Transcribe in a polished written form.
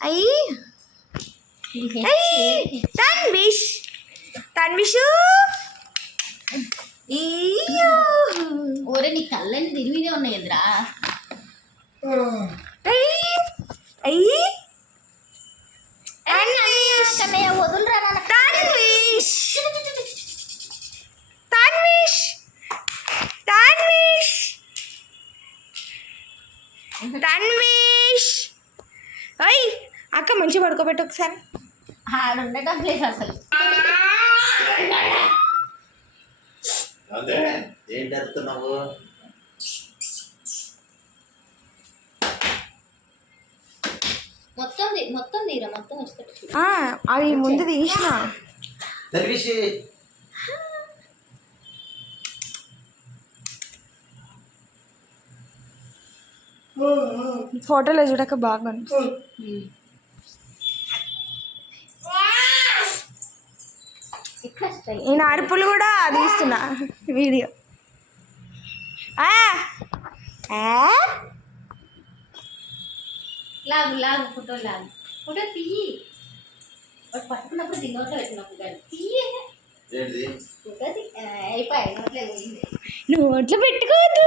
అయ్యి తన్విష్ తన్విషు ఓరే నీ కళ్ళని దీని మీదే ఉన్నాయి ఎదురా. అయ్యి కన్నయ్య వదులురా. తన్విష్ తన్విష్ తన్విష్ తన్విష్ అయ్ అక్క మంచిగా పడుకోబెట్టు ఒకసారి. ఆడుండటం లేదు అసలు. ఏంటి అరుస్తున్నావు? మొత్తం తీరా మొత్తం వచ్చి అవి ముందు తీసిన తన్విషి ఫోటోలో చూడక బాగా నేను అరుపులు కూడా తీస్తున్నా వీడియో. లాగు ఫోటో తీయి. పట్టుకున్నప్పుడు తిన్నోట్లో పెట్టినప్పుడు కానీ తీయి. ఫోటో అయిపోయాయి నోట్లో నోట్లో పెట్టుకోవద్దు.